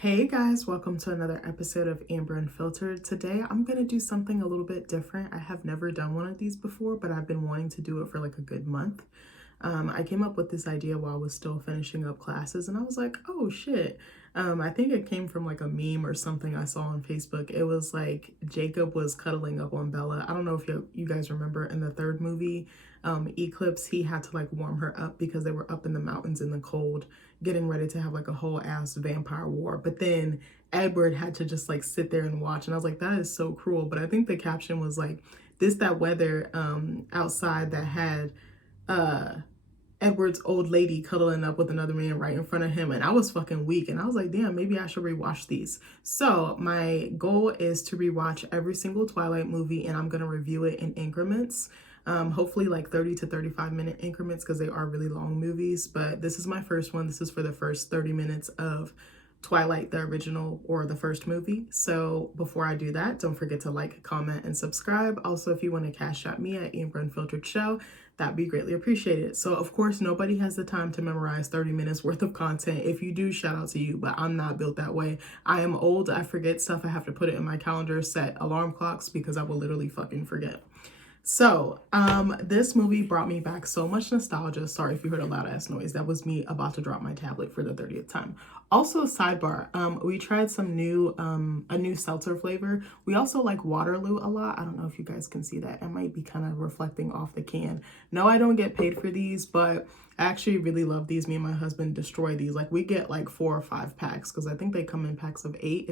Hey guys, welcome to another episode of Amber Unfiltered. Today I'm going to do something a little bit different. I have never done one of these before, but I've been wanting to do it for like a good month. I came up with this idea while I was still finishing up classes and I was like, oh shit. I think it came from like a meme or something I saw on Facebook. It was like Jacob was cuddling up on Bella. I don't know if you guys remember in the third movie, Eclipse, he had to like warm her up because they were up in the mountains in the cold getting ready to have like a whole ass vampire war. But then Edward had to just like sit there and watch. And I was like, that is so cruel. But I think the caption was like, that weather outside that had Edward's old lady cuddling up with another man right in front of him. And I was fucking weak. And I was like, damn, maybe I should rewatch these. So my goal is to rewatch every single Twilight movie and I'm going to review it in increments. Hopefully like 30 to 35-minute increments because they are really long movies. But this is my first one. This is for the first 30 minutes of Twilight, the original or the first movie. So before I do that, don't forget to like, comment, and subscribe. Also, if you want to cash out me at AmberUnfilteredShow, that'd be greatly appreciated. So of course, nobody has the time to memorize 30 minutes worth of content. If you do, shout out to you, but I'm not built that way. I am old. I forget stuff. I have to put it in my calendar, set alarm clocks because I will literally fucking forget. So, this movie brought me back so much nostalgia. Sorry if you heard a loud ass noise. That was me about to drop my tablet for the 30th time. Also, sidebar, we tried a new seltzer flavor. We also like Waterloo a lot. I don't know if you guys can see that. It might be kind of reflecting off the can. No, I don't get paid for these, but I actually really love these. Me and my husband destroy these. Like we get like 4 or 5 packs because I think they come in packs of 8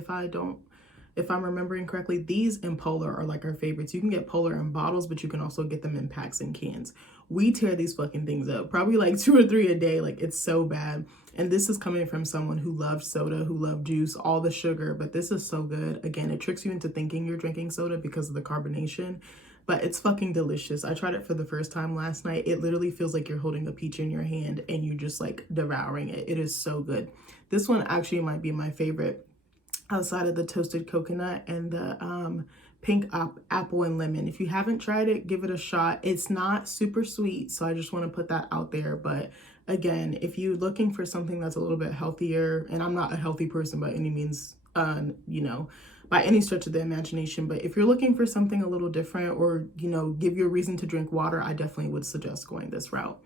if I'm remembering correctly. These in Polar are like our favorites. You can get Polar in bottles, but you can also get them in packs and cans. We tear these fucking things up, probably like 2 or 3 a day. Like it's so bad. And this is coming from someone who loved soda, who loved juice, all the sugar, but this is so good. Again, it tricks you into thinking you're drinking soda because of the carbonation, but it's fucking delicious. I tried it for the first time last night. It literally feels like you're holding a peach in your hand and you're just like devouring it. It is so good. This one actually might be my favorite outside of the toasted coconut and the pink apple and lemon. If you haven't tried it, give it a shot. It's not super sweet, so I just want to put that out there. But again, if you're looking for something that's a little bit healthier, and I'm not a healthy person by any means, by any stretch of the imagination, but if you're looking for something a little different or, give you a reason to drink water, I definitely would suggest going this route.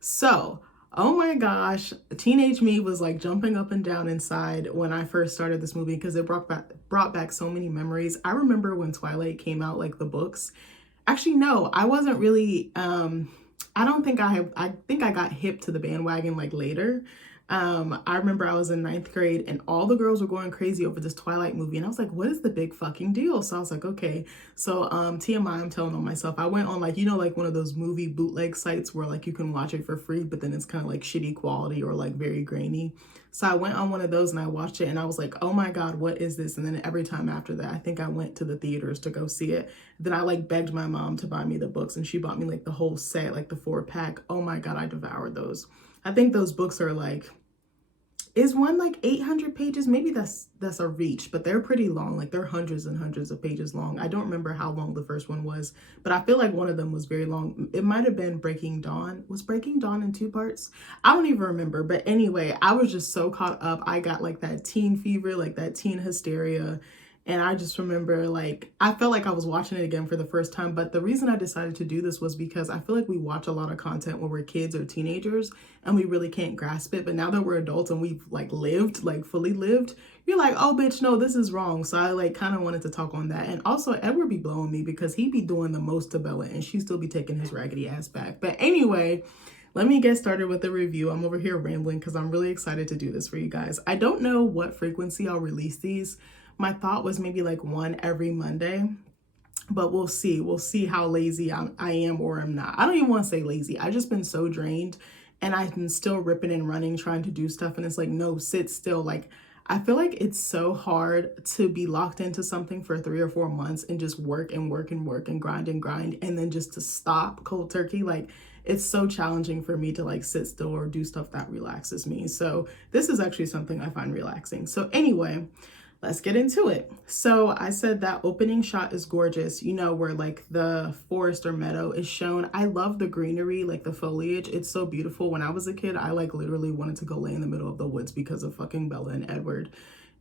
So, oh my gosh, teenage me was like jumping up and down inside when I first started this movie because it brought back so many memories. I remember when Twilight came out, like the books. Actually, no, I wasn't really, I think I got hip to the bandwagon like later. I remember I was in 9th grade and all the girls were going crazy over this Twilight movie. And I was like, what is the big fucking deal? So I was like, okay. So TMI, I'm telling on myself. I went on like, like one of those movie bootleg sites where like you can watch it for free, but then it's kind of like shitty quality or like very grainy. So I went on one of those and I watched it and I was like, oh my God, what is this? And then every time after that, I think I went to the theaters to go see it. Then I like begged my mom to buy me the books and she bought me like the whole set, like the 4-pack. Oh my God, I devoured those. I think those books are like, is one like 800 pages? Maybe that's a reach, but they're pretty long. Like they're hundreds and hundreds of pages long. I don't remember how long the first one was, but I feel like one of them was very long. It might have been Breaking Dawn. Was Breaking Dawn in 2 parts? I don't even remember. But anyway, I was just so caught up. I got like that teen fever, like that teen hysteria. And I just remember like, I felt like I was watching it again for the first time. But the reason I decided to do this was because I feel like we watch a lot of content when we're kids or teenagers and we really can't grasp it. But now that we're adults and we've like lived, like fully lived, you're like, oh bitch, no, this is wrong. So I like kind of wanted to talk on that. And also Edward be blowing me because he be doing the most to Bella and she still be taking his raggedy ass back. But anyway, let me get started with the review. I'm over here rambling because I'm really excited to do this for you guys. I don't know what frequency I'll release these. My thought was maybe like one every Monday, but we'll see. We'll see how lazy I am or am not. I don't even want to say lazy. I've just been so drained and I've been still ripping and running, trying to do stuff. And it's like, no, sit still. Like, I feel like it's so hard to be locked into something for 3 or 4 months and just work and work and work and grind and then just to stop cold turkey. Like, it's so challenging for me to like sit still or do stuff that relaxes me. So this is actually something I find relaxing. So anyway, let's get into it. So I said that opening shot is gorgeous, where like the forest or meadow is shown. I love the greenery, like the foliage. It's so beautiful. When I was a kid, I like literally wanted to go lay in the middle of the woods because of fucking Bella and Edward.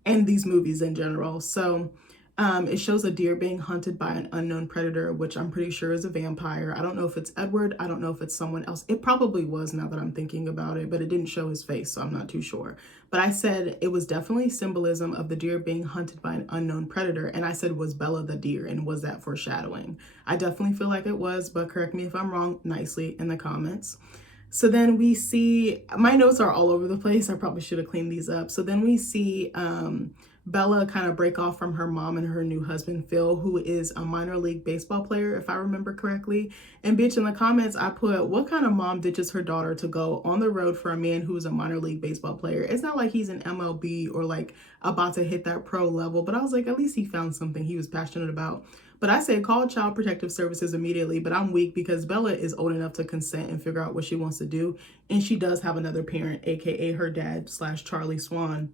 and these movies in general. So it shows a deer being hunted by an unknown predator, which I'm pretty sure is a vampire. I don't know if it's Edward. I don't know if it's someone else. It probably was, now that I'm thinking about it, but it didn't show his face, so I'm not too sure. But I said it was definitely symbolism of the deer being hunted by an unknown predator. And I said, was Bella the deer? And was that foreshadowing? I definitely feel like it was, but correct me if I'm wrong nicely in the comments. So then we see, my notes are all over the place. I probably should have cleaned these up. So then we see Bella kind of break off from her mom and her new husband, Phil, who is a minor league baseball player, if I remember correctly. And bitch, in the comments, I put, what kind of mom ditches her daughter to go on the road for a man who's a minor league baseball player? It's not like he's an MLB or like about to hit that pro level, but I was like, at least he found something he was passionate about. But I said call Child Protective Services immediately, but I'm weak because Bella is old enough to consent and figure out what she wants to do. And she does have another parent, aka her dad / Charlie Swan,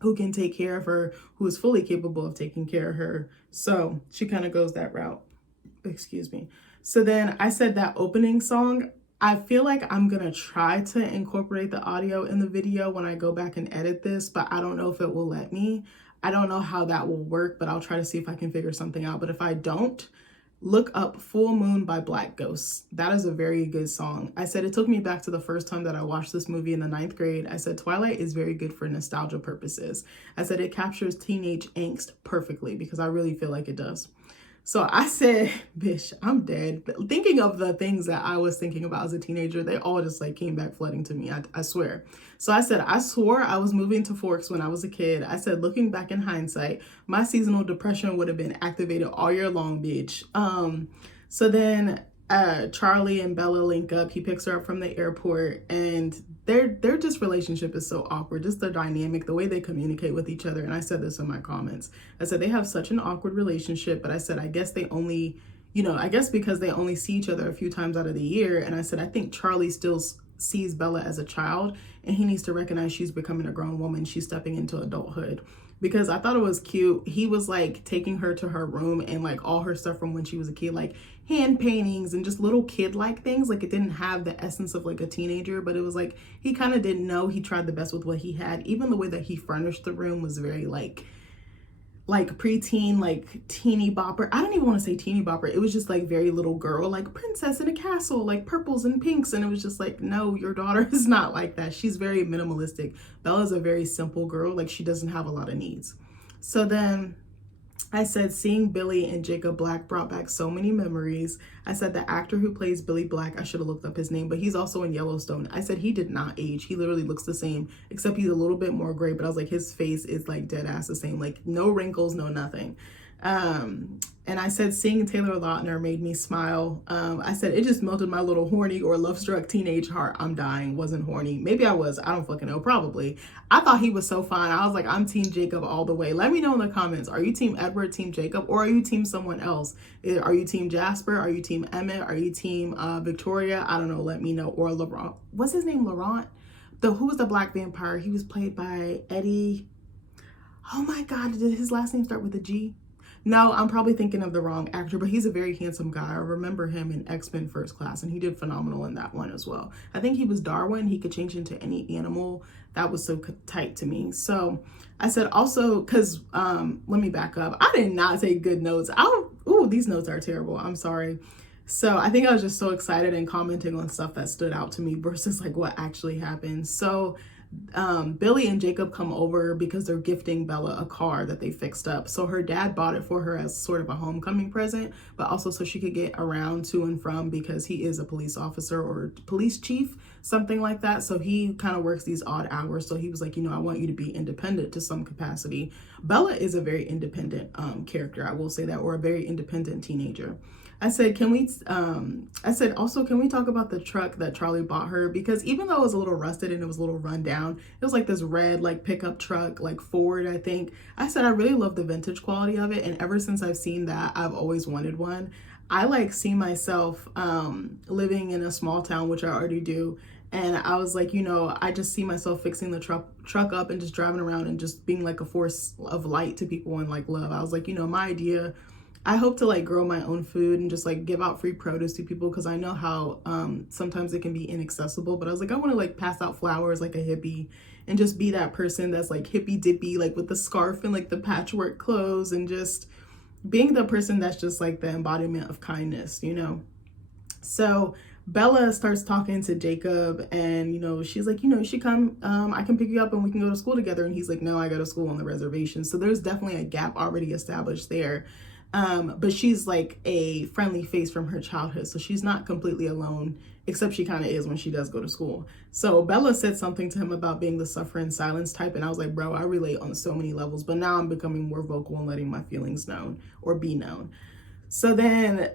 who can take care of her, who is fully capable of taking care of her. So she kind of goes that route. Excuse me. So then I said that opening song, I feel like I'm going to try to incorporate the audio in the video when I go back and edit this, but I don't know if it will let me. I don't know how that will work, but I'll try to see if I can figure something out. But if I don't, look up Full Moon by Black Ghost. That is a very good song. I said it took me back to the first time that I watched this movie in the 9th grade. I said Twilight is very good for nostalgia purposes. I said it captures teenage angst perfectly because I really feel like it does. So I said, bitch, I'm dead. Thinking of the things that I was thinking about as a teenager, they all just like came back flooding to me, I swear. So I said, I swore I was moving to Forks when I was a kid. I said, looking back in hindsight, my seasonal depression would have been activated all year long, bitch. So then Charlie and Bella link up. He picks her up from the airport, and their just relationship is so awkward. Just their dynamic, the way they communicate with each other. And I said this in my comments. I said they have such an awkward relationship, but I said I guess they only, I guess because they only see each other a few times out of the year. And I said I think Charlie still sees Bella as a child, and he needs to recognize she's becoming a grown woman. She's stepping into adulthood. Because I thought it was cute. He was like taking her to her room and like all her stuff from when she was a kid, like hand paintings and just little kid-like things. Like it didn't have the essence of like a teenager, but it was like he kind of didn't know. He tried the best with what he had. Even the way that he furnished the room was very like preteen, like teeny bopper. I don't even want to say teeny bopper. It was just like very little girl, like princess in a castle, like purples and pinks. And it was just like, no, your daughter is not like that. She's very minimalistic. Bella's a very simple girl. Like she doesn't have a lot of needs. So then I said seeing Billy and Jacob Black brought back so many memories. I said the actor who plays Billy Black, I should have looked up his name, but he's also in Yellowstone. I said he did not age. He literally looks the same, except he's a little bit more gray, but I was like, his face is like dead ass the same, like no wrinkles, no nothing. And I said seeing Taylor Lautner made me smile. I said it just melted my little horny or love-struck teenage heart. I'm dying. Wasn't horny. Maybe I was. I don't fucking know. Probably. I thought he was so fine. I was like, I'm team Jacob all the way. Let me know in the comments. Are you team Edward, team Jacob, or are you team someone else? Are you team Jasper? Are you team Emmett? Are you team Victoria? I don't know. Let me know. Or Laurent. What's his name? Laurent? Who was the black vampire? He was played by Eddie. Oh my God. Did his last name start with a G? No, I'm probably thinking of the wrong actor, but he's a very handsome guy. I remember him in X-Men First Class, and he did phenomenal in that one as well. I think he was Darwin. He could change into any animal. That was so tight to me. So I said also, because let me back up. I did not take good notes. Ooh, these notes are terrible. I'm sorry. So I think I was just so excited and commenting on stuff that stood out to me versus like what actually happened. So Billy and Jacob come over because they're gifting Bella a car that they fixed up. So her dad bought it for her as sort of a homecoming present, but also so she could get around to and from because he is a police officer or police chief, something like that. So he kind of works these odd hours. So he was like, I want you to be independent to some capacity. Bella is a very independent character, I will say that, or a very independent teenager. I said, can we talk about the truck that Charlie bought her? Because even though it was a little rusted and it was a little run down, it was like this red, like pickup truck, like Ford, I think. I said, I really love the vintage quality of it. And ever since I've seen that, I've always wanted one. I like see myself living in a small town, which I already do. And I was like, I just see myself fixing the truck up and just driving around and just being like a force of light to people and like love. I was like, my idea, I hope to like grow my own food and just like give out free produce to people because I know how sometimes it can be inaccessible. But I was like, I want to like pass out flowers like a hippie and just be that person that's like hippy dippy, like with the scarf and like the patchwork clothes, and just being the person that's just like the embodiment of kindness, you know? So Bella starts talking to Jacob, and you know, she's like, you know, you should come, I can pick you up and we can go to school together. And he's like, no, I go to school on the reservation. So there's definitely a gap already established there. But she's like a friendly face from her childhood, so she's not completely alone, except she kind of is when she does go to school. So Bella said something to him about being the suffer in silence type, and I was like, bro, I relate on so many levels, but now I'm becoming more vocal and letting my feelings known or be known. So then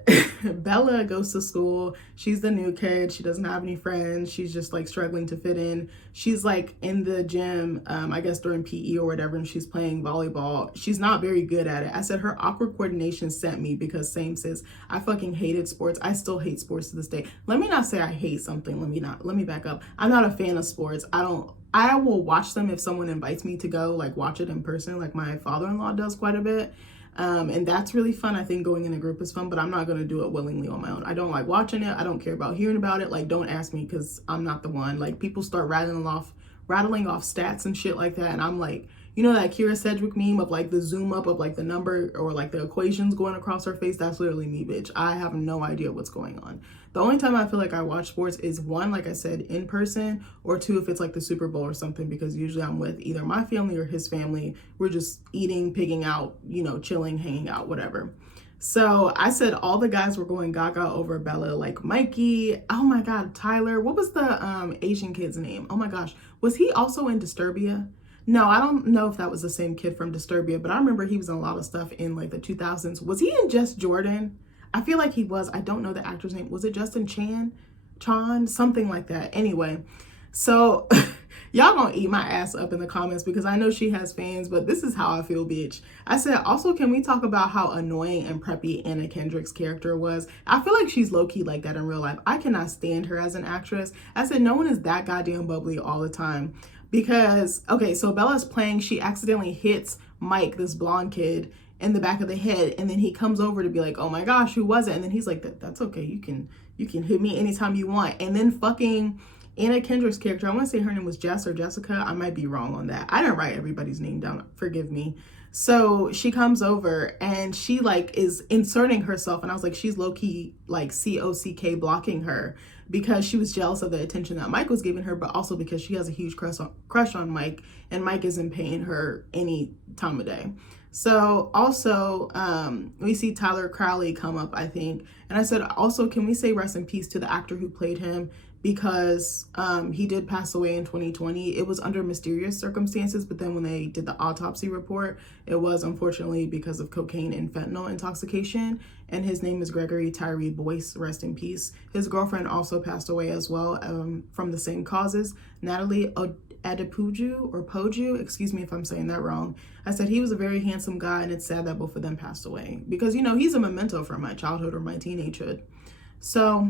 Bella goes to school. She's the new kid. She doesn't have any friends. She's just like struggling to fit in. She's like in the gym, I guess during PE or whatever, and she's playing volleyball. She's not very good at it. I said her awkward coordination sent me, because same sis, I fucking hated sports. I still hate sports to this day. Let me not say I hate something. Let me back up. I'm not a fan of sports. I will watch them if someone invites me to go like watch it in person, like my father-in-law does quite a bit. And that's really fun. I think going in a group is fun, but I'm not going to do it willingly on my own. I don't like watching it. I don't care about hearing about it. Like, don't ask me, because I'm not the one. Like, people start rattling off stats and shit like that. And I'm like, you know, that Kira Sedgwick meme of like the zoom up of like the number or like the equations going across her face. That's literally me, bitch. I have no idea what's going on. The only time I feel like I watch sports is one, like I said, in person, or two, if it's like the Super Bowl or something, because usually I'm with either my family or his family. We're just eating, pigging out, you know, chilling, hanging out, whatever. So I said all the guys were going gaga over Bella, like Mikey, oh my God, Tyler. What was the Asian kid's name? Oh my gosh. Was he also in Disturbia? No, I don't know if that was the same kid from Disturbia, but I remember he was in a lot of stuff in like the 2000s. Was he in Just Jordan? I feel like he was. I don't know the actor's name. Was it Justin Chan? Something like that. Anyway, so y'all gonna eat my ass up in the comments, because I know she has fans, but this is how I feel, bitch. I said, also, can we talk about how annoying and preppy Anna Kendrick's character was? I feel like she's low-key like that in real life. I cannot stand her as an actress. I said, no one is that goddamn bubbly all the time. Because, okay, so Bella's playing, she accidentally hits Mike, this blonde kid, in the back of the head, and then he comes over to be like, oh my gosh, who was it? And then he's like, that's okay, you can hit me anytime you want. And then fucking Anna Kendrick's character, I want to say her name was Jess or Jessica, I might be wrong on that, I didn't write everybody's name down, forgive me. So she comes over and she like is inserting herself, and I was like, she's low-key like COCK blocking her, because she was jealous of the attention that Mike was giving her, but also because she has a huge crush on Mike, and Mike isn't paying her any time of day. So also, we see Tyler Crowley come up, I think. And I said, also, can we say rest in peace to the actor who played him? Because he did pass away in 2020. It was under mysterious circumstances, but then when they did the autopsy report, it was unfortunately because of cocaine and fentanyl intoxication. And his name is Gregory Tyree Boyce, rest in peace. His girlfriend also passed away as well, from the same causes. Natalie Adepoju or Poju, excuse me if I'm saying that wrong. I said he was a very handsome guy, and it's sad that both of them passed away, because, you know, he's a memento from my childhood or my teenagehood. So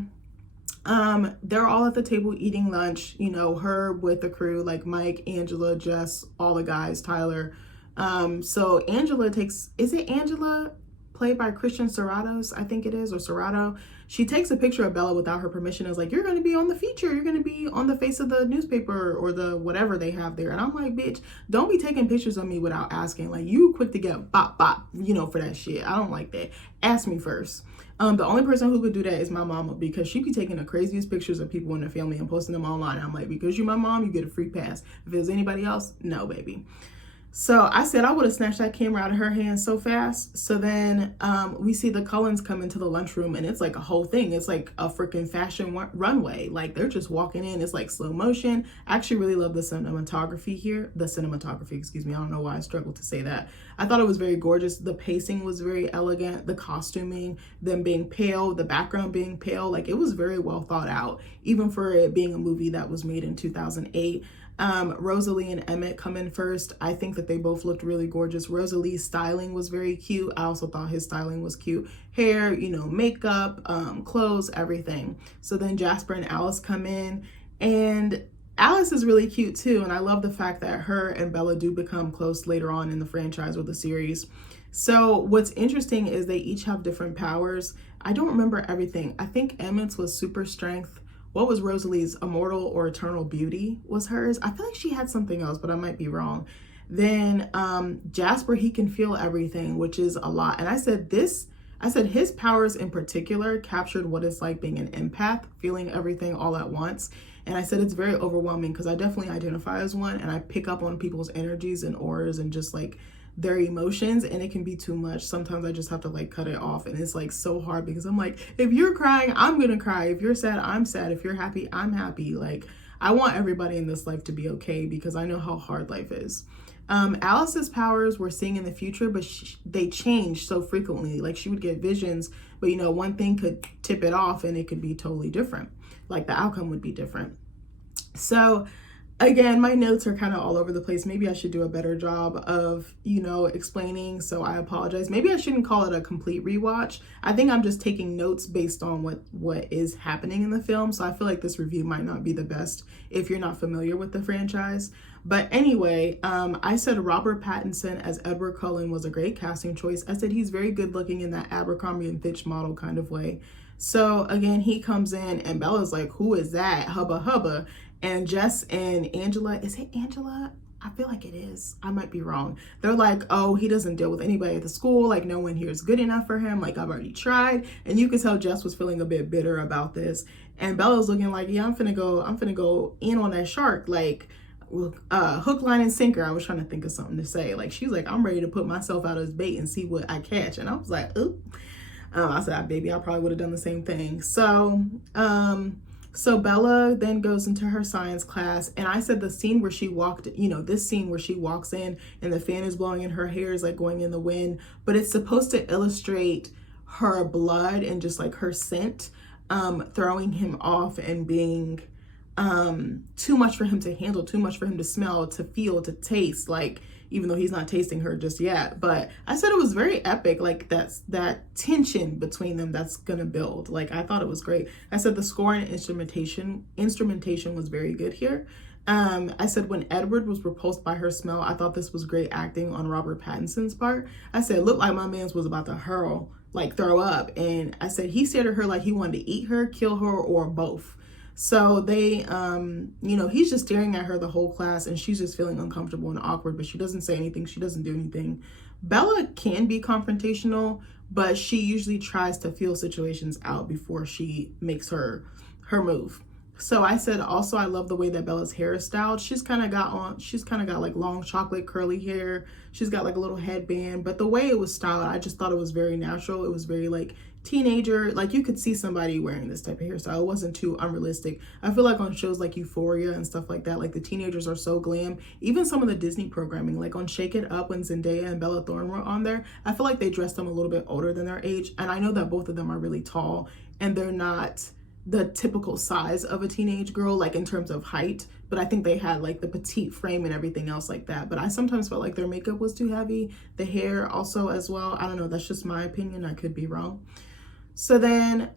they're all at the table eating lunch, you know, her with the crew, like Mike, Angela, Jess, all the guys, Tyler. So Angela is it Angela, played by Christian Serratos, I think it is, or Serrato? She takes a picture of Bella without her permission. I was like, you're going to be on the feature. You're going to be on the face of the newspaper or the whatever they have there. And I'm like, bitch, don't be taking pictures of me without asking. Like, you quick to get bop, you know, for that shit. I don't like that. Ask me first. The only person who could do that is my mama, because she be taking the craziest pictures of people in the family and posting them online. I'm like, because you're my mom, you get a free pass. If it was anybody else, no, baby. So I said I would have snatched that camera out of her hand so fast. So then we see the Cullens come into the lunchroom, and it's like a whole thing. It's like a freaking fashion runway. Like, they're just walking in. It's like slow motion. I actually really love the cinematography here. Excuse me. I don't know why I struggled to say that. I thought it was very gorgeous. The pacing was very elegant. The costuming, them being pale, the background being pale. Like, it was very well thought out, even for it being a movie that was made in 2008. Rosalie and Emmett come in first. I think that they both looked really gorgeous. Rosalie's styling was very cute. I also thought his styling was cute. Hair, you know, makeup, clothes, everything. So then Jasper and Alice come in, and Alice is really cute too. And I love the fact that her and Bella do become close later on in the franchise or the series. So what's interesting is they each have different powers. I don't remember everything. I think Emmett's was super strength, what was Rosalie's? Immortal or Eternal Beauty was hers. I feel like she had something else, but I might be wrong. Then Jasper, he can feel everything, which is a lot. And I said his powers in particular captured what it's like being an empath, feeling everything all at once. And I said it's very overwhelming because I definitely identify as one, and I pick up on people's energies and auras and just like their emotions, and it can be too much. Sometimes I just have to like cut it off, and it's like so hard because I'm like, if you're crying, I'm gonna cry. If you're sad, I'm sad. If you're happy, I'm happy. Like, I want everybody in this life to be okay because I know how hard life is. Alice's powers were seeing in the future, but they changed so frequently. Like, she would get visions, but you know, one thing could tip it off and it could be totally different. Like, the outcome would be different. So again, my notes are kind of all over the place. Maybe I should do a better job of, you know, explaining. So I apologize. Maybe I shouldn't call it a complete rewatch. I think I'm just taking notes based on what is happening in the film. So I feel like this review might not be the best if you're not familiar with the franchise. But anyway, I said Robert Pattinson as Edward Cullen was a great casting choice. I said he's very good looking in that Abercrombie and Fitch model kind of way. So again, he comes in and Bella's like, who is that? Hubba hubba. And Jess and Angela, is it Angela? I feel like it is. I might be wrong. They're like, oh, he doesn't deal with anybody at the school. Like, no one here is good enough for him. Like, I've already tried. And you could tell Jess was feeling a bit bitter about this. And Bella's looking like, yeah, I'm finna go in on that shark. Like, hook, line, and sinker. I was trying to think of something to say. Like, she's like, I'm ready to put myself out as bait and see what I catch. And I was like, oop. I said, baby, I probably would have done the same thing. So Bella then goes into her science class, and I said the scene where she walked, you know, this scene where she walks in and the fan is blowing and her hair is like going in the wind, but it's supposed to illustrate her blood and just like her scent, throwing him off and being too much for him to handle, too much for him to smell, to feel, to taste, like, even though he's not tasting her just yet. But I said it was very epic, like that tension between them that's gonna build. Like, I thought it was great. I said the score and instrumentation was very good here. I said when Edward was repulsed by her smell, I thought this was great acting on Robert Pattinson's part. I said, looked like my man's was about to throw up. And I said he stared at her like he wanted to eat her, kill her, or both. So they, you know, he's just staring at her the whole class, and she's just feeling uncomfortable and awkward, but she doesn't say anything. She doesn't do anything. Bella can be confrontational, but she usually tries to feel situations out before she makes her move. So I said also, I love the way that Bella's hair is styled. She's kind of got like long chocolate curly hair. She's got like a little headband, but the way it was styled, I just thought it was very natural. It was very like teenager, like you could see somebody wearing this type of hairstyle. It wasn't too unrealistic. I feel like on shows like Euphoria and stuff like that, like the teenagers are so glam. Even some of the Disney programming, like on Shake It Up when Zendaya and Bella Thorne were on there, I feel like they dressed them a little bit older than their age. And I know that both of them are really tall and they're not the typical size of a teenage girl, like in terms of height, but I think they had like the petite frame and everything else like that. But I sometimes felt like their makeup was too heavy, the hair also as well. I don't know, that's just my opinion, I could be wrong. So then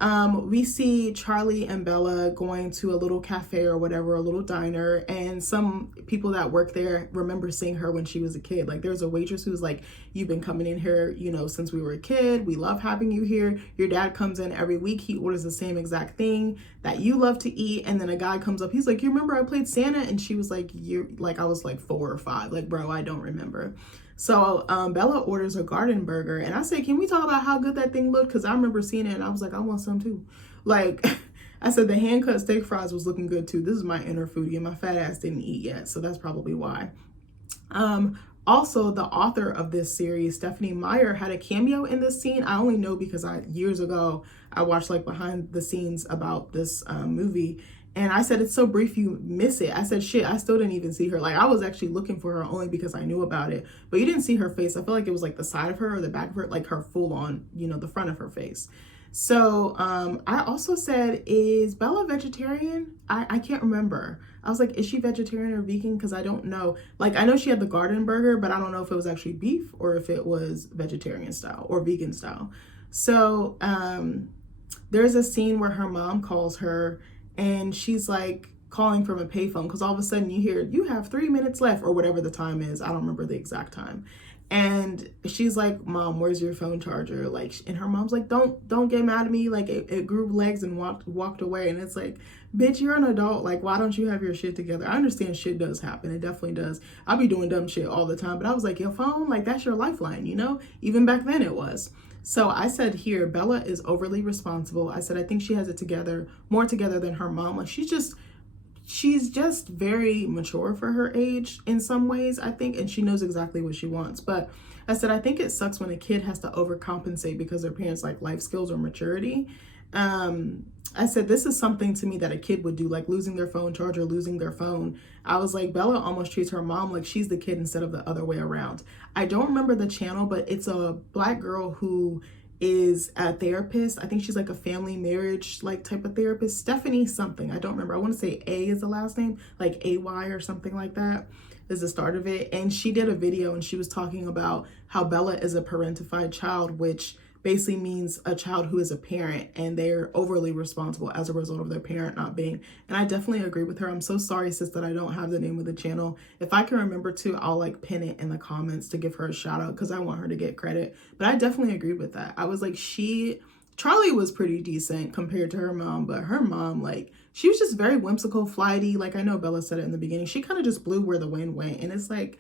we see Charlie and Bella going to a little cafe or whatever, a little diner, and some people that work there remember seeing her when she was a kid. Like, there's a waitress who's like, you've been coming in here, you know, since we were a kid. We love having you here. Your dad comes in every week. He orders the same exact thing that you love to eat. And then a guy comes up. He's like, you remember I played Santa? And she was like, I was like 4 or 5. Like, bro, I don't remember. So Bella orders a garden burger, and I said, can we talk about how good that thing looked? Because I remember seeing it and I was like, I want some too. Like, I said the hand cut steak fries was looking good too. This is my inner foodie, and my fat ass didn't eat yet, so that's probably why. Also, the author of this series, Stephanie Meyer, had a cameo in this scene. I only know because years ago I watched like behind the scenes about this movie. And I said, it's so brief, you miss it. I said, shit, I still didn't even see her. Like, I was actually looking for her only because I knew about it. But you didn't see her face. I feel like it was like the side of her or the back of her, like her full on, you know, the front of her face. So I also said, is Bella vegetarian? I can't remember. I was like, is she vegetarian or vegan? Because I don't know. Like, I know she had the garden burger, but I don't know if it was actually beef or if it was vegetarian style or vegan style. So there's a scene where her mom calls her, and she's like calling from a payphone, because all of a sudden you hear, you have 3 minutes left, or whatever the time is. I don't remember the exact time. And she's like, Mom, where's your phone charger? Like, and her mom's like, don't get mad at me. Like, it grew legs and walked away. And it's like, bitch, you're an adult. Like, why don't you have your shit together? I understand shit does happen. It definitely does. I'll be doing dumb shit all the time. But I was like, your phone, like, that's your lifeline, you know? Even back then it was. So I said here, Bella is overly responsible. I said, I think she has it together, more together than her mom. Like, she's just very mature for her age in some ways, I think, and she knows exactly what she wants. But I said, I think it sucks when a kid has to overcompensate because their parents like life skills or maturity. I said, this is something to me that a kid would do, like losing their phone charger, losing their phone. I was like, Bella almost treats her mom like she's the kid instead of the other way around. I don't remember the channel, but it's a Black girl who is a therapist. I think she's like a family marriage like type of therapist. Stephanie something. I don't remember. I want to say A is the last name, like AY or something like that is the start of it. And she did a video and she was talking about how Bella is a parentified child, which basically means a child who is a parent and they're overly responsible as a result of their parent not being. And I definitely agree with her. I'm so sorry, sis, that I don't have the name of the channel. If I can remember to, I'll like pin it in the comments to give her a shout out because I want her to get credit. But I definitely agree with that. I was like, Charlie was pretty decent compared to her mom, but her mom, like, she was just very whimsical, flighty. Like, I know Bella said it in the beginning. She kind of just blew where the wind went. And it's like,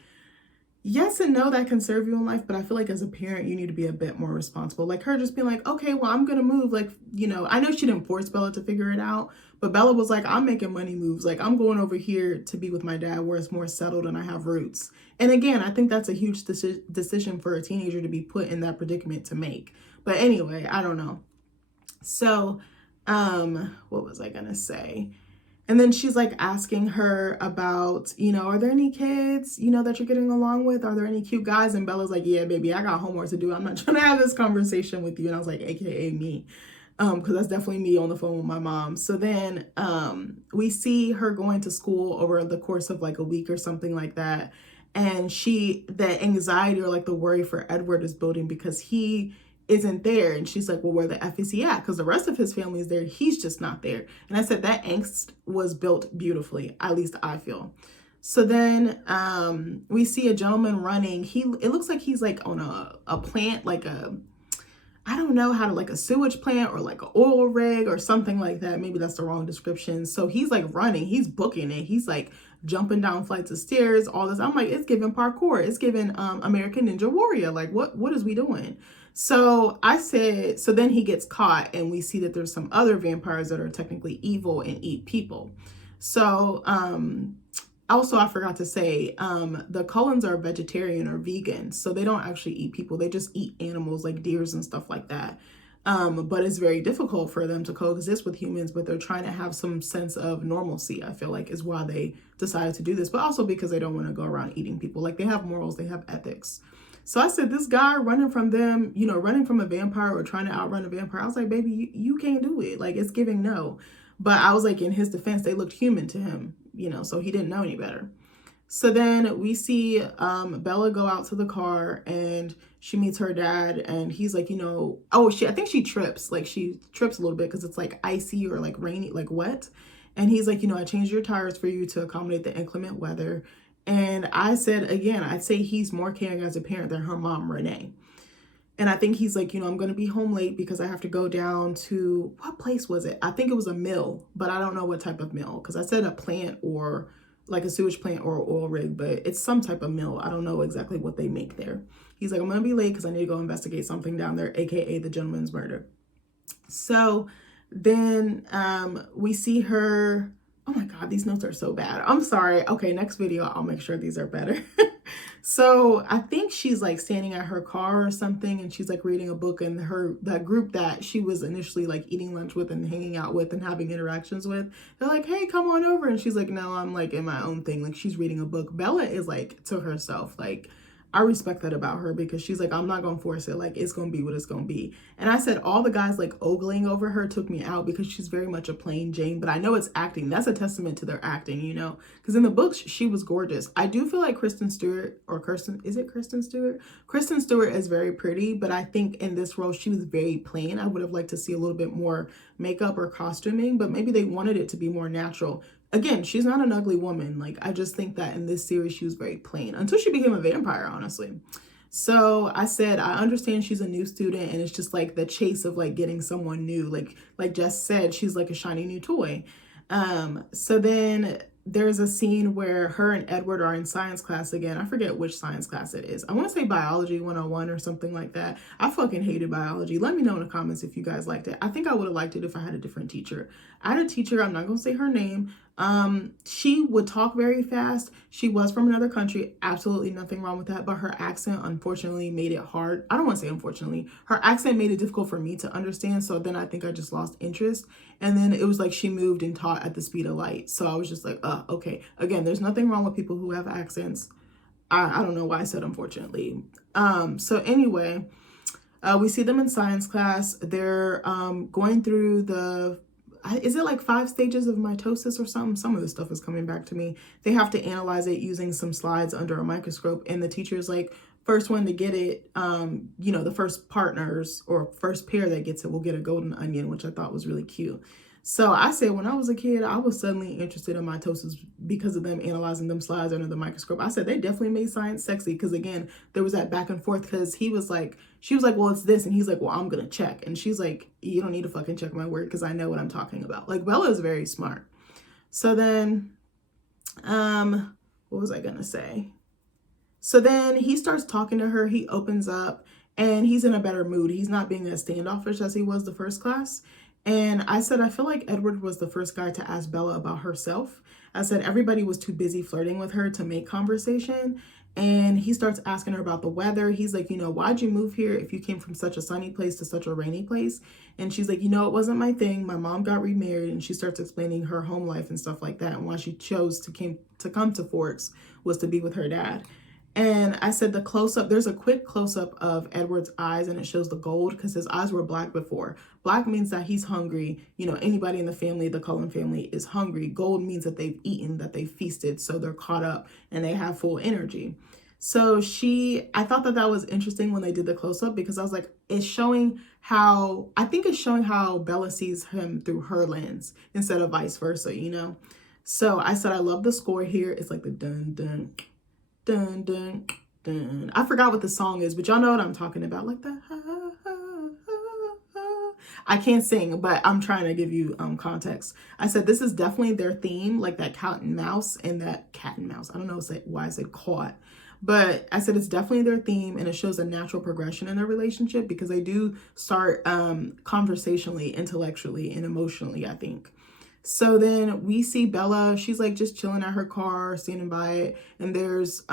yes and no, that can serve you in life, but I feel like as a parent, you need to be a bit more responsible. Like her just being like, okay, well, I'm going to move. Like, you know, I know she didn't force Bella to figure it out, but Bella was like, I'm making money moves. Like, I'm going over here to be with my dad where it's more settled and I have roots. And again, I think that's a huge decision for a teenager to be put in that predicament to make. But anyway, I don't know. So, what was I going to say? And then she's like asking her about, you know, are there any kids, you know, that you're getting along with? Are there any cute guys? And Bella's like, yeah, baby, I got homework to do. I'm not trying to have this conversation with you. And I was like, AKA me, because that's definitely me on the phone with my mom. So then we see her going to school over the course of like a week or something like that. And the anxiety or like the worry for Edward is building because he isn't there. And she's like, well, where the F is he at? Because the rest of his family is there. He's just not there. And I said that angst was built beautifully, at least I feel. So then we see a gentleman running. It looks like he's like on a plant, like I don't know how to, like a sewage plant or like an oil rig or something like that. Maybe that's the wrong description. So he's like running, he's booking it. He's like jumping down flights of stairs, all this. I'm like, it's giving parkour. It's giving American Ninja Warrior. Like what is we doing? So I said, so then he gets caught and we see that there's some other vampires that are technically evil and eat people. So also, I forgot to say, the Cullens are vegetarian or vegan, so they don't actually eat people. They just eat animals like deers and stuff like that. But it's very difficult for them to coexist with humans, but they're trying to have some sense of normalcy, I feel like, is why they decided to do this, but also because they don't want to go around eating people. Like, they have morals, they have ethics. So I said, this guy running from them, you know, running from a vampire or trying to outrun a vampire, I was like, baby, you can't do it. Like, it's giving no. But I was like, in his defense, they looked human to him, you know, so he didn't know any better. So then we see Bella go out to the car and she meets her dad and he's like, you know, I think she trips. Like, she trips a little bit because it's like icy or like rainy, like wet. And he's like, you know, I changed your tires for you to accommodate the inclement weather. And I said, again, I'd say he's more caring as a parent than her mom, Renee. And I think he's like, you know, I'm going to be home late because I have to go down to, what place was it? I think it was a mill, but I don't know what type of mill. Because I said a plant or like a sewage plant or an oil rig, but it's some type of mill. I don't know exactly what they make there. He's like, I'm going to be late because I need to go investigate something down there, AKA the gentleman's murder. So then we see her. Oh my God, these notes are so bad. I'm sorry. Okay, next video, I'll make sure these are better. So I think she's like standing at her car or something and she's like reading a book, and that group that she was initially like eating lunch with and hanging out with and having interactions with, they're like, hey, come on over. And she's like, no, I'm like in my own thing. Like, she's reading a book. Bella is like to herself. Like, I respect that about her because she's like, I'm not going to force it. Like, it's going to be what it's going to be. And I said, all the guys like ogling over her took me out because she's very much a plain Jane, but I know it's acting. That's a testament to their acting, you know, because in the books, she was gorgeous. I do feel like Kristen Stewart is very pretty, but I think in this role, she was very plain. I would have liked to see a little bit more makeup or costuming, but maybe they wanted it to be more natural. again, she's not an ugly woman. Like, I just think that in this series, she was very plain until she became a vampire, honestly. So I said, I understand she's a new student and it's just like the chase of like getting someone new. Like Jess said, she's like a shiny new toy. So then there's a scene where her and Edward are in science class again. I forget which science class it is. I want to say biology 101 or something like that. I fucking hated biology. Let me know in the comments if you guys liked it. I think I would have liked it if I had a different teacher. I had a teacher, I'm not going to say her name. She would talk very fast. She was from another country. Absolutely nothing wrong with that. But her accent, unfortunately, made it hard. I don't want to say unfortunately. Her accent made it difficult for me to understand. So then I think I just lost interest. And then it was like she moved and taught at the speed of light. So I was just like, okay. Again, there's nothing wrong with people who have accents. I don't know why I said unfortunately. So anyway, we see them in science class. They're going through is it like 5 stages of mitosis or something? Some of this stuff is coming back to me. They have to analyze it using some slides under a microscope. And the teacher is like, first one to get it, the first partners or first pair that gets it will get a golden onion, which I thought was really cute. So I said, when I was a kid, I was suddenly interested in mitosis because of them analyzing them slides under the microscope. I said, they definitely made science sexy. Because again, there was that back and forth because she was like, well, it's this. And he's like, well, I'm going to check. And she's like, you don't need to fucking check my word because I know what I'm talking about. Like, Bella is very smart. So then, what was I going to say? So then he starts talking to her. He opens up and he's in a better mood. He's not being as standoffish as he was the first class. And I said, I feel like Edward was the first guy to ask Bella about herself. I said, everybody was too busy flirting with her to make conversation. And he starts asking her about the weather. He's like, why'd you move here if you came from such a sunny place to such a rainy place? And she's like, it wasn't my thing. My mom got remarried. And she starts explaining her home life and stuff like that. And why she chose to come to Forks was to be with her dad. And I said the close-up, there's a quick close-up of Edward's eyes and it shows the gold because his eyes were black before. Black means that he's hungry. Anybody in the family, the Cullen family, is hungry. Gold means that they've eaten, that they feasted, so they're caught up and they have full energy. So I thought that was interesting when they did the close-up because I was like, it's showing how Bella sees him through her lens instead of vice versa, So I said, I love the score here. It's like the dun, dun, dun, dun, dun. I forgot what the song is, but y'all know what I'm talking about. Like the I can't sing, but I'm trying to give you context. I said this is definitely their theme, like that cat and mouse and that cat and mouse. I don't know why I said caught, but I said it's definitely their theme and it shows a natural progression in their relationship because they do start conversationally, intellectually, and emotionally, I think. So then we see Bella, she's like just chilling at her car, standing by it. And there's,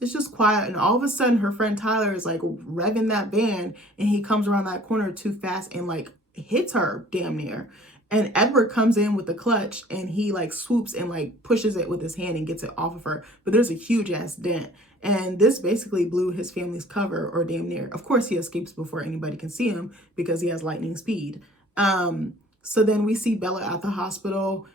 it's just quiet. And all of a sudden her friend Tyler is like revving that van and he comes around that corner too fast and like hits her damn near. And Edward comes in with the clutch and he like swoops and like pushes it with his hand and gets it off of her. But there's a huge ass dent. And this basically blew his family's cover or damn near. Of course he escapes before anybody can see him because he has lightning speed. So then we see Bella at the hospital.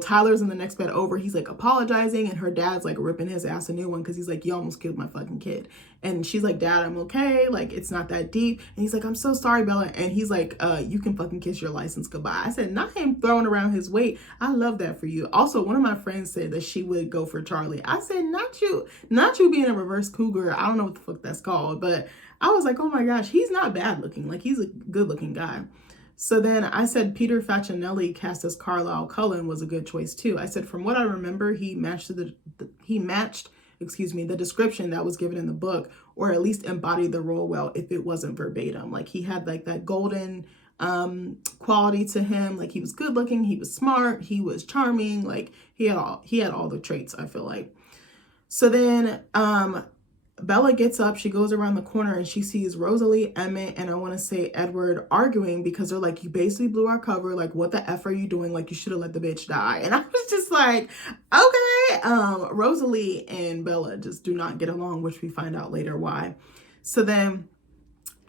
Tyler's in the next bed over. He's like apologizing and her dad's like ripping his ass a new one because he's like, you almost killed my fucking kid. And she's like, Dad, I'm okay. Like, it's not that deep. And he's like, I'm so sorry, Bella. And he's like, you can fucking kiss your license goodbye. I said, not him throwing around his weight. I love that for you. Also, one of my friends said that she would go for Charlie. I said, not you being a reverse cougar. I don't know what the fuck that's called. But I was like, oh my gosh, he's not bad looking. Like, he's a good looking guy. So then I said Peter Facinelli cast as Carlisle Cullen was a good choice too. I said from what I remember, he matched the description that was given in the book, or at least embodied the role well if it wasn't verbatim. Like he had like that golden quality to him. Like he was good looking, he was smart, he was charming, like he had all the traits, I feel like. So then Bella gets up, she goes around the corner and she sees Rosalie, Emmett, and I want to say Edward arguing because they're like, you basically blew our cover. Like, what the F are you doing? Like, you should have let the bitch die. And I was just like, okay. Rosalie and Bella just do not get along, which we find out later why. So then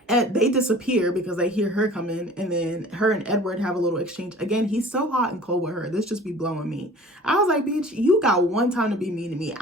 they disappear because they hear her come in, and then her and Edward have a little exchange. Again, he's so hot and cold with her. This just be blowing me. I was like, bitch, you got one time to be mean to me.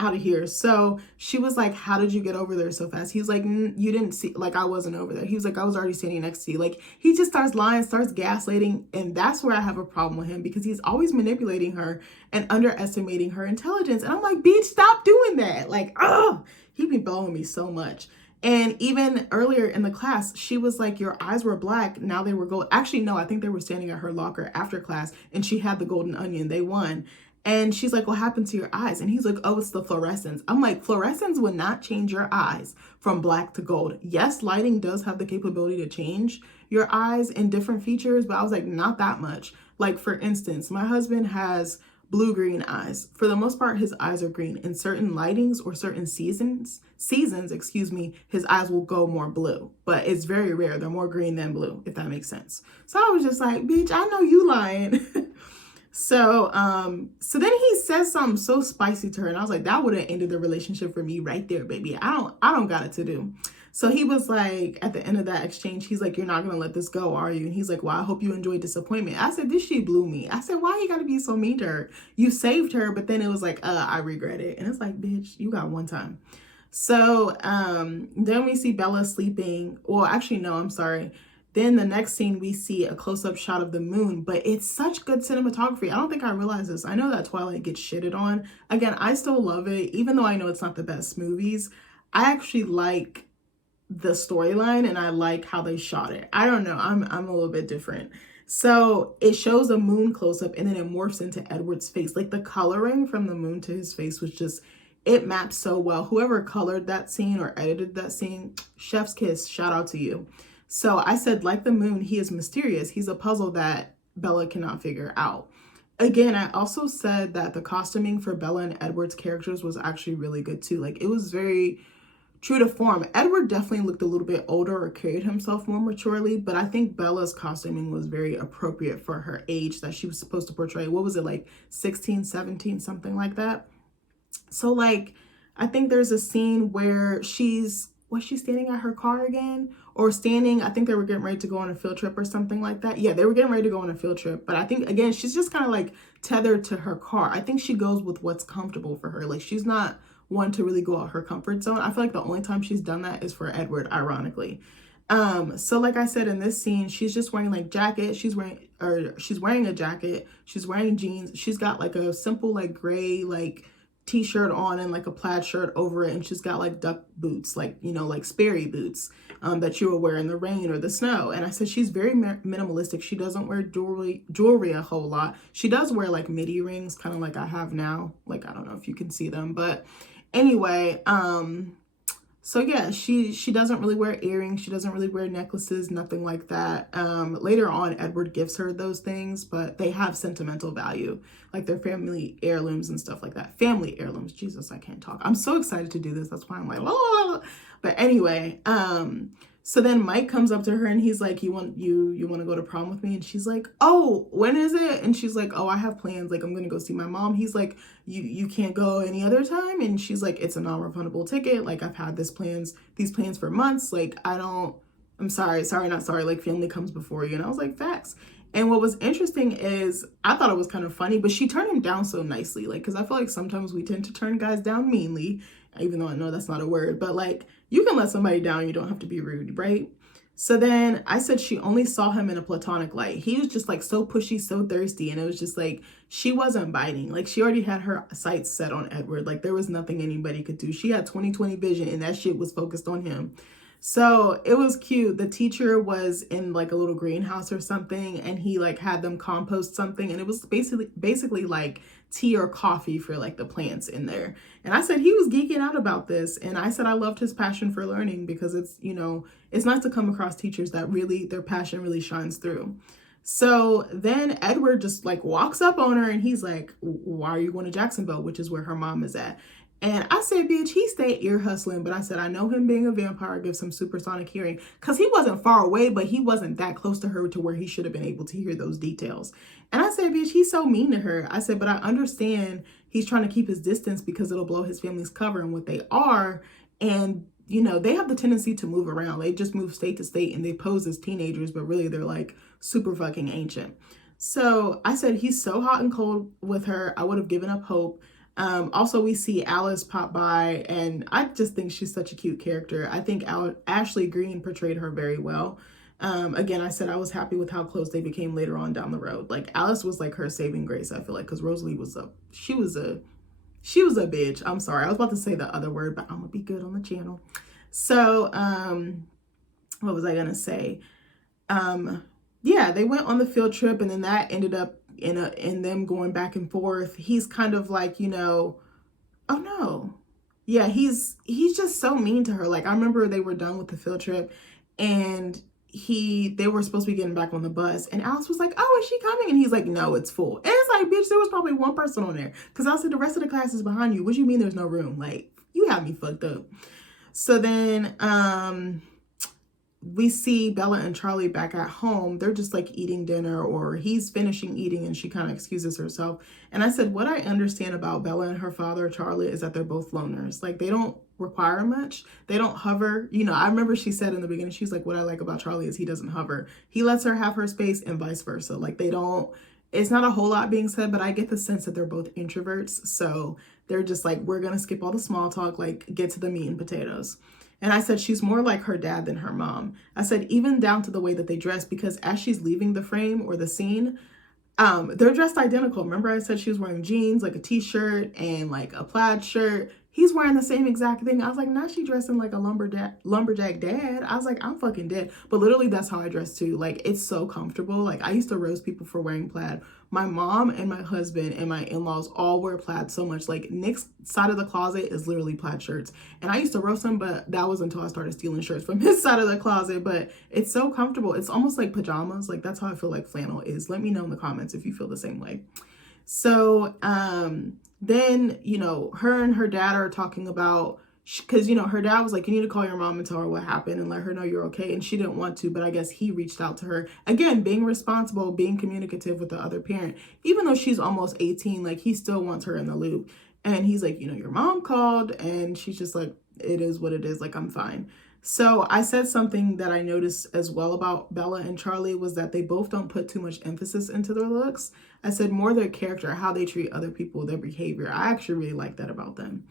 out of here. So she was like, how did you get over there so fast? He was like, you didn't see, like, I wasn't over there. He was like, I was already standing next to you. Like, he just starts lying, starts gaslighting. And that's where I have a problem with him, because he's always manipulating her and underestimating her intelligence. And I'm like, bitch, stop doing that. Like, oh, he be blowing me so much. And even earlier in the class, she was like, your eyes were black, now they were gold. Actually, no, I think they were standing at her locker after class, and she had the golden onion. They won. And she's like, what happened to your eyes? And he's like, oh, it's the fluorescence. I'm like, fluorescence would not change your eyes from black to gold. Yes, lighting does have the capability to change your eyes in different features, but I was like, not that much. Like, for instance, my husband has blue-green eyes. For the most part, his eyes are green. In certain lightings or certain seasons, excuse me, his eyes will go more blue. But it's very rare. They're more green than blue, if that makes sense. So I was just like, bitch, I know you lying. So then he says something so spicy to her, and I was like, that would have ended the relationship for me right there, baby. I don't got it to do. So he was like, at the end of that exchange, he's like, you're not gonna let this go, are you? And he's like, well, I hope you enjoyed disappointment. I said, this shit blew me. I said, why you gotta be so mean to her? You saved her, but then it was like, I regret it. And it's like, bitch, you got one time. So then we see Bella sleeping. Well, actually, no, I'm sorry. Then the next scene, we see a close-up shot of the moon, but it's such good cinematography. I don't think I realized this. I know that Twilight gets shitted on. Again, I still love it, even though I know it's not the best movies. I actually like the storyline, and I like how they shot it. I don't know. I'm a little bit different. So it shows a moon close-up, and then it morphs into Edward's face. Like, the coloring from the moon to his face was just, it maps so well. Whoever colored that scene or edited that scene, chef's kiss, shout out to you. So I said, like the moon, he is mysterious. He's a puzzle that Bella cannot figure out. Again, I also said that the costuming for Bella and Edward's characters was actually really good too. Like, it was very true to form. Edward definitely looked a little bit older or carried himself more maturely, but I think Bella's costuming was very appropriate for her age that she was supposed to portray. What was it, like 16, 17, something like that? So like, I think there's a scene where was she standing at her car again? Or standing, I think they were getting ready to go on a field trip or something like that. Yeah, they were getting ready to go on a field trip. But I think, again, she's just kind of like tethered to her car. I think she goes with what's comfortable for her. Like, she's not one to really go out her comfort zone. I feel like the only time she's done that is for Edward, ironically. So like I said, in this scene, she's just wearing like jacket. She's wearing a jacket. She's wearing jeans. She's got like a simple like gray like t-shirt on and like a plaid shirt over it, and she's got like duck boots, like, you know, like Sperry boots that you will wear in the rain or the snow. And I said she's very minimalistic. She doesn't wear jewelry a whole lot. She does wear like midi rings, kind of like I have now. Like, I don't know if you can see them, but anyway, so yeah, she doesn't really wear earrings. She doesn't really wear necklaces, nothing like that. Later on, Edward gives her those things, but they have sentimental value, like their family heirlooms and stuff like that. Family heirlooms. Jesus, I can't talk. I'm so excited to do this. That's why I'm like, oh. But anyway, so then Mike comes up to her and he's like, you want to go to prom with me? And she's like, oh, when is it? And she's like, oh, I have plans. Like, I'm going to go see my mom. He's like, you can't go any other time? And she's like, it's a non-refundable ticket. Like, I've had these plans for months. Like, I'm sorry, not sorry. Like, family comes before you. And I was like, facts. And what was interesting is I thought it was kind of funny, but she turned him down so nicely. Like, because I feel like sometimes we tend to turn guys down meanly, even though I know that's not a word, but like, you can let somebody down. You don't have to be rude, right? So then I said she only saw him in a platonic light. He was just like so pushy, so thirsty. And it was just like, she wasn't biting. Like, she already had her sights set on Edward. Like, there was nothing anybody could do. She had 20/20 vision, and that shit was focused on him. So it was cute. The teacher was in like a little greenhouse or something, and he like had them compost something, and it was basically like tea or coffee for like the plants in there. And I said he was geeking out about this, and I said I loved his passion for learning, because it's, you know, it's nice to come across teachers that really, their passion really shines through. So then Edward just like walks up on her and he's like, why are you going to Jacksonville, which is where her mom is at? And I said, bitch, he stayed ear hustling. But I said, I know him being a vampire gives him supersonic hearing, because he wasn't far away, but he wasn't that close to her to where he should have been able to hear those details. And I said, bitch, he's so mean to her. I said, but I understand he's trying to keep his distance because it'll blow his family's cover and what they are. And, you know, they have the tendency to move around. They just move state to state and they pose as teenagers, but really they're like super fucking ancient. So I said, he's so hot and cold with her. I would have given up hope. Also, we see Alice pop by, and I just think she's such a cute character. I think Ashley Greene portrayed her very well. Again, I said I was happy with how close they became later on down the road. Like, Alice was like her saving grace, I feel like, because Rosalie was she was a bitch. I'm sorry. I was about to say the other word, but I'm gonna be good on the channel. So, what was I gonna say? Yeah, they went on the field trip, and then that ended up in them going back and forth. He's kind of like, oh no. Yeah, he's just so mean to her. Like, I remember they were done with the field trip, and they were supposed to be getting back on the bus, and Alice was like, oh, is she coming? And he's like, no, it's full. And it's like, bitch, there was probably one person on there, because I said the rest of the class is behind you. What do you mean there's no room? Like, you have me fucked up. So then we see Bella and Charlie back at home. They're just like eating dinner, or he's finishing eating and she kind of excuses herself. And I said, what I understand about Bella and her father, Charlie, is that they're both loners. Like, they don't require much. They don't hover. I remember she said in the beginning, she's like, what I like about Charlie is he doesn't hover. He lets her have her space and vice versa. Like, it's not a whole lot being said, but I get the sense that they're both introverts. So they're just like, we're going to skip all the small talk, like get to the meat and potatoes. And I said, she's more like her dad than her mom. I said, even down to the way that they dress, because as she's leaving the frame or the scene, they're dressed identical. Remember I said she was wearing jeans, like a t-shirt and like a plaid shirt. He's wearing the same exact thing. I was like, now she dressing like a lumberjack dad. I was like, I'm fucking dead. But literally that's how I dress too. Like, it's so comfortable. Like, I used to roast people for wearing plaid. My mom and my husband and my in-laws all wear plaid so much. Like, Nick's side of the closet is literally plaid shirts. And I used to roast him, but that was until I started stealing shirts from his side of the closet. But it's so comfortable. It's almost like pajamas. Like, that's how I feel like flannel is. Let me know in the comments if you feel the same way. So, then, her and her dad are talking about, because, her dad was like, you need to call your mom and tell her what happened and let her know you're okay. And she didn't want to, but I guess he reached out to her. Again, being responsible, being communicative with the other parent. Even though she's almost 18, like, he still wants her in the loop. And he's like, your mom called, and she's just like, it is what it is. Like, I'm fine. So I said something that I noticed as well about Bella and Charlie was that they both don't put too much emphasis into their looks. I said more their character, how they treat other people, their behavior. I actually really like that about them,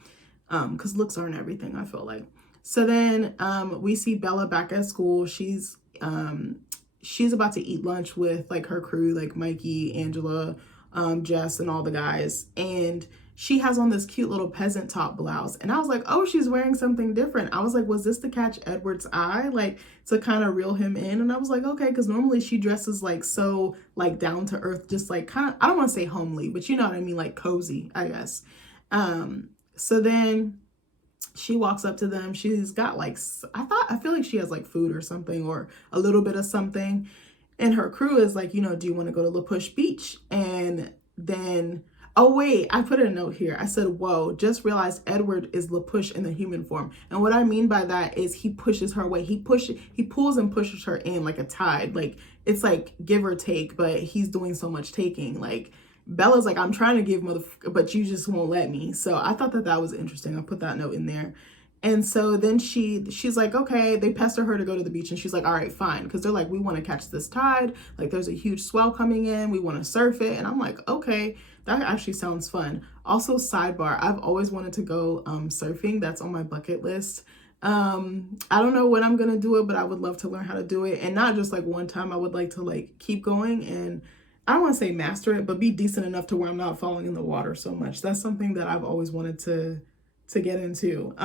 because looks aren't everything, I feel like. So then we see Bella back at school. She's about to eat lunch with like her crew, like Mikey, Angela, Jess, and all the guys. And she has on this cute little peasant top blouse. And I was like, oh, she's wearing something different. I was like, was this to catch Edward's eye? Like, to kind of reel him in? And I was like, okay, because normally she dresses like so like down to earth, just like kind of, I don't want to say homely, but you know what I mean? Like cozy, I guess. So then she walks up to them. She's got like, I feel like she has like food or something, or a little bit of something. And her crew is like, do you want to go to La Push Beach? And then, oh wait, I put a note here. I said, whoa, just realized Edward is La Push in the human form. And what I mean by that is he pushes her away. He pulls and pushes her in like a tide. Like, it's like give or take, but he's doing so much taking. Like, Bella's like, I'm trying to give but you just won't let me. So I thought that was interesting. I put that note in there. And so then she's like, okay, they pester her to go to the beach. And she's like, all right, fine. Because they're like, we want to catch this tide. Like, there's a huge swell coming in. We want to surf it. And I'm like, okay, that actually sounds fun. Also, sidebar, I've always wanted to go surfing. That's on my bucket list. I don't know when I'm going to do it, but I would love to learn how to do it. And not just like one time. I would like to like keep going and I don't want to say master it, but be decent enough to where I'm not falling in the water so much. That's something that I've always wanted to get into.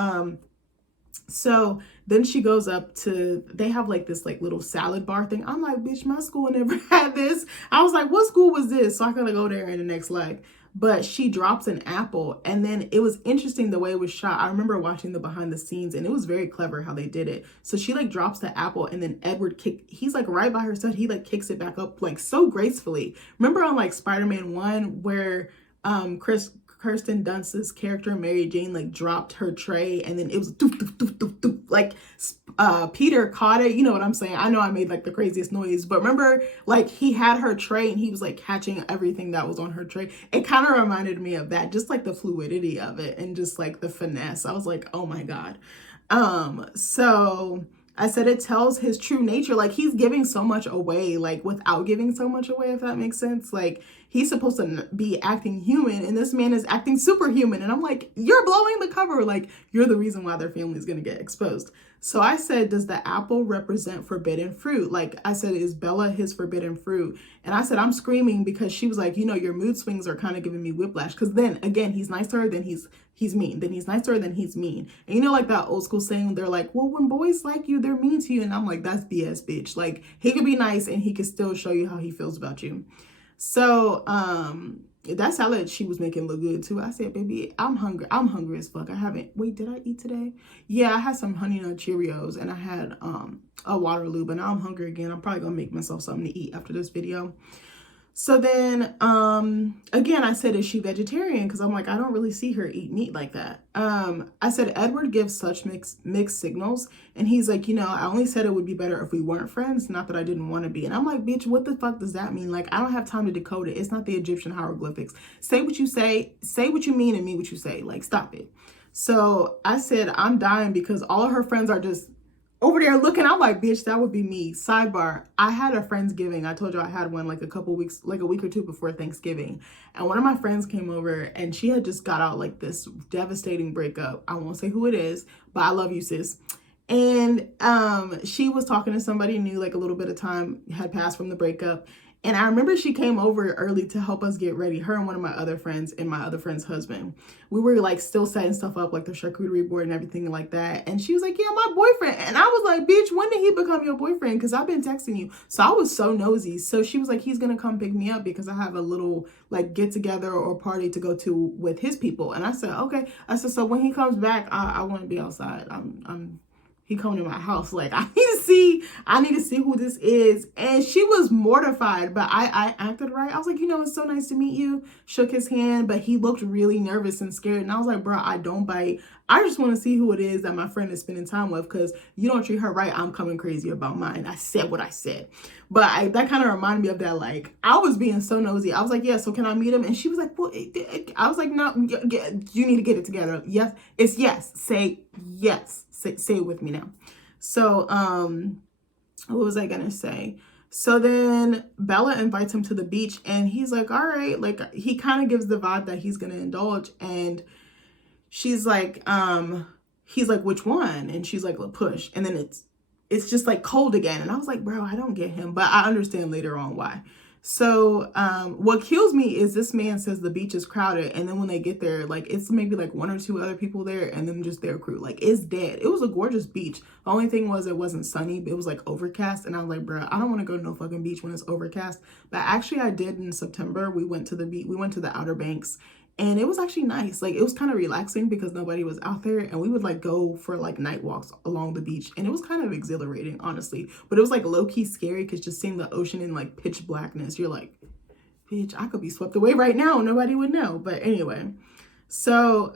So then she goes up to, they have like this like little salad bar thing. I'm like, bitch, my school never had this. I was like, what school was this? So I gotta go there in the next leg. But she drops an apple, and then it was interesting the way it was shot. I remember watching the behind the scenes, and it was very clever how they did it. So she like drops the apple, and then Edward he's like right by her side. He like kicks it back up like so gracefully. Remember on like Spider-Man 1 where Kirsten Dunst's character Mary Jane like dropped her tray, and then it was doof, doof, doof, doof, doof. Like Peter caught it. You know what I'm saying? I know I made like the craziest noise, but remember like he had her tray and he was like catching everything that was on her tray. It kind of reminded me of that, just like the fluidity of it and just like the finesse. I was like, oh my God. So I said it tells his true nature. Like he's giving so much away, like without giving so much away, if that makes sense. Like he's supposed to be acting human, and this man is acting superhuman. And I'm like, you're blowing the cover. Like, you're the reason why their family is going to get exposed. So I said, does the apple represent forbidden fruit? Like I said, is Bella his forbidden fruit? And I said, I'm screaming because she was like, you know, your mood swings are kind of giving me whiplash. Because then again, he's nice to her, then he's mean. Then he's nice to her, then he's mean. And you know, like that old school saying, they're like, well, when boys like you, they're mean to you. And I'm like, that's BS, bitch. Like, he could be nice and he could still show you how he feels about you. So that salad she was making look good too. I said, baby, I'm hungry. I'm hungry as fuck. Wait, did I eat today? Yeah, I had some Honey Nut Cheerios and I had a Waterloo, but now I'm hungry again. I'm probably gonna make myself something to eat after this video. So then, again, I said, is she vegetarian? Because I'm like, I don't really see her eat meat like that. I said, Edward gives such mixed signals. And he's like, you know, I only said it would be better if we weren't friends, not that I didn't want to be. And I'm like, bitch, what the fuck does that mean? Like, I don't have time to decode it. It's not the Egyptian hieroglyphics. Say what you say what you mean, and mean what you say. Like, stop it. So I said, I'm dying because all of her friends are just over there looking. I'm like, bitch, that would be me. Sidebar, I had a Friendsgiving. I told you I had one like a week or two before Thanksgiving. And one of my friends came over and she had just got out like this devastating breakup. I won't say who it is, but I love you, sis. And she was talking to somebody new, like a little bit of time had passed from the breakup. And I remember she came over early to help us get ready, her and one of my other friends and my other friend's husband. We were like still setting stuff up, like the charcuterie board and everything like that. And she was like, yeah, my boyfriend. And I was like, bitch, when did he become your boyfriend? Because I've been texting you. So I was so nosy. So she was like, he's going to come pick me up because I have a little like get together or party to go to with his people. And I said, okay. I said, so when he comes back, I want to be outside. He coming to my house. Like, I need to see who this is. And she was mortified, but I acted right. I was like, you know, it's so nice to meet you. Shook his hand, but he looked really nervous and scared. And I was like, bro, I don't bite. I just want to see who it is that my friend is spending time with, because you don't treat her right, I'm coming crazy about mine. I said what I said. But that kind of reminded me of that. Like, I was being so nosy. I was like, yeah, so can I meet him? And she was like, well, I was like, no, you need to get it together. Yes, it's yes. Say yes. Say it with me now. So, what was I gonna say? So then Bella invites him to the beach and he's like, all right, like he kind of gives the vibe that he's gonna indulge. And she's like, he's like, which one? And she's like, push. And then it's just like cold again. And I was like, bro, I don't get him, but I understand later on why. So what kills me is this man says the beach is crowded, and then when they get there, like it's maybe like one or two other people there and then just their crew. Like, it's dead. It was a gorgeous beach. The only thing was it wasn't sunny, but it was like overcast. And I was like, bro, I don't want to go to no fucking beach when it's overcast. But actually I did in September. We went to the beach. We went to the Outer Banks. And it was actually nice. Like, it was kind of relaxing because nobody was out there. And we would like go for like night walks along the beach. And it was kind of exhilarating, honestly. But it was like low-key scary because just seeing the ocean in like pitch blackness, you're like, bitch, I could be swept away right now. Nobody would know. But anyway, so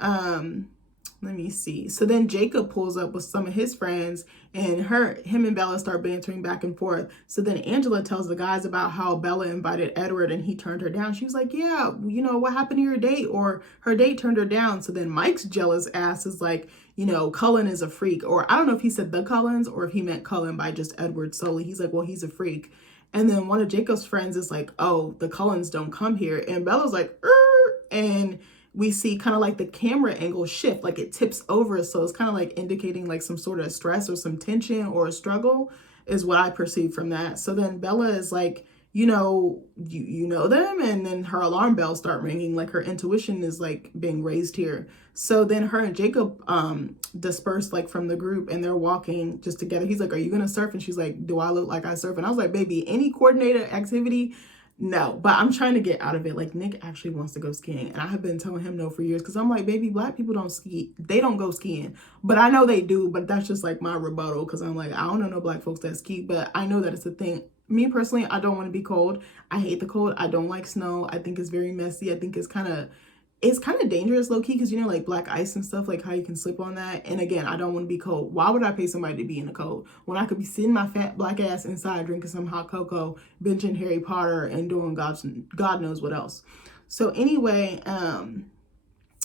let me see. So then Jacob pulls up with some of his friends and him and Bella start bantering back and forth. So then Angela tells the guys about how Bella invited Edward and he turned her down. She was like, yeah, you know, what happened to your date? Or her date turned her down. So then Mike's jealous ass is like, you know, Cullen is a freak. Or I don't know if he said the Cullens or if he meant Cullen by just Edward solely. He's like, well, he's a freak. And then one of Jacob's friends is like, oh, the Cullens don't come here. And Bella's like, and we see kind of like the camera angle shift, like it tips over. So it's kind of like indicating like some sort of stress or some tension or a struggle is what I perceive from that. So then Bella is like, you know, you know them. And then her alarm bells start ringing, like her intuition is like being raised here. So then her and Jacob disperse like from the group and they're walking just together. He's like, are you going to surf? And she's like, do I look like I surf? And I was like, baby, any coordinated activity, no, but I'm trying to get out of it. Like, Nick actually wants to go skiing. And I have been telling him no for years because I'm like, baby, Black people don't ski. They don't go skiing. But I know they do. But that's just like my rebuttal because I'm like, I don't know no Black folks that ski. But I know that it's a thing. Me personally, I don't want to be cold. I hate the cold. I don't like snow. I think it's very messy. I think it's kind of dangerous low-key because, you know, like black ice and stuff, like how you can slip on that. And again, I don't want to be cold. Why would I pay somebody to be in the cold when I could be sitting my fat black ass inside drinking some hot cocoa, binging Harry Potter, and doing God knows what else. So anyway,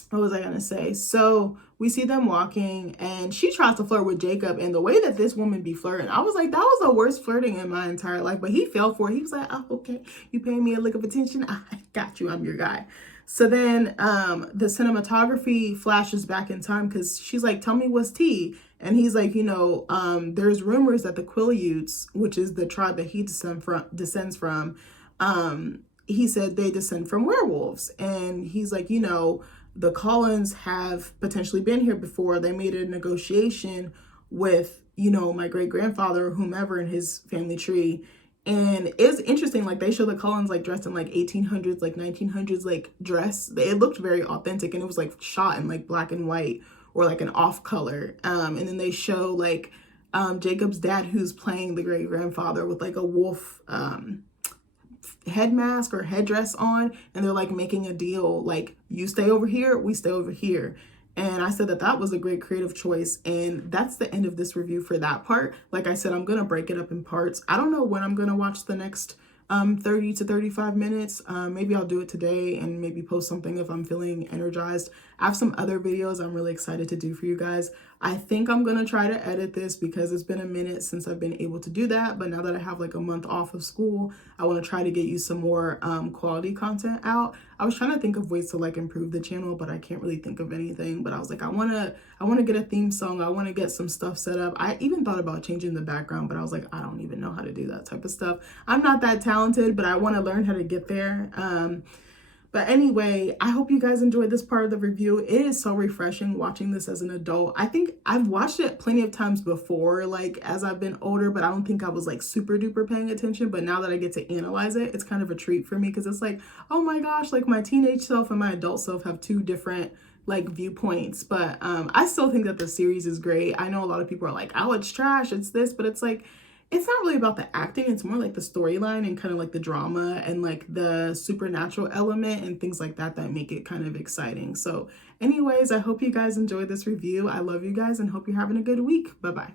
what was I gonna say? So we see them walking and she tries to flirt with Jacob, and the way that this woman be flirting, I was like, that was the worst flirting in my entire life. But he fell for it. He was like, oh, okay, you paying me a lick of attention? I got you, I'm your guy. So then the cinematography flashes back in time because she's like, tell me what's tea. And he's like, there's rumors that the Quileutes, which is the tribe that he descends from, he said they descend from werewolves. And he's like, the Collins have potentially been here before. They made a negotiation with, my great grandfather or whomever in his family tree. And it's interesting, like they show the Collins like dressed in like 1800s, like 1900s, like dress. It looked very authentic, and it was like shot in like black and white or like an off color. And then they show like Jacob's dad, who's playing the great grandfather, with like a wolf head mask or headdress on, and they're like making a deal, like, you stay over here, we stay over here. And I said that that was a great creative choice. And that's the end of this review for that part. Like I said, I'm gonna break it up in parts. I don't know when I'm gonna watch the next 30 to 35 minutes. Maybe I'll do it today and maybe post something if I'm feeling energized. I have some other videos I'm really excited to do for you guys. I think I'm gonna try to edit this because it's been a minute since I've been able to do that. But now that I have like a month off of school, I want to try to get you some more quality content out. I was trying to think of ways to like improve the channel, but I can't really think of anything. But I was like, I wanna get a theme song. I want to get some stuff set up. I even thought about changing the background, but I was like, I don't even know how to do that type of stuff. I'm not that talented, but I want to learn how to get there. But anyway, I hope you guys enjoyed this part of the review. It is so refreshing watching this as an adult. I think I've watched it plenty of times before, like as I've been older, but I don't think I was like super duper paying attention. But now that I get to analyze it, it's kind of a treat for me because it's like, oh my gosh, like my teenage self and my adult self have two different like viewpoints. But I still think that the series is great. I know a lot of people are like, oh, it's trash, it's this, but it's like, it's not really about the acting. It's more like the storyline and kind of like the drama and like the supernatural element and things like that that make it kind of exciting. So anyways, I hope you guys enjoyed this review. I love you guys and hope you're having a good week. Bye-bye.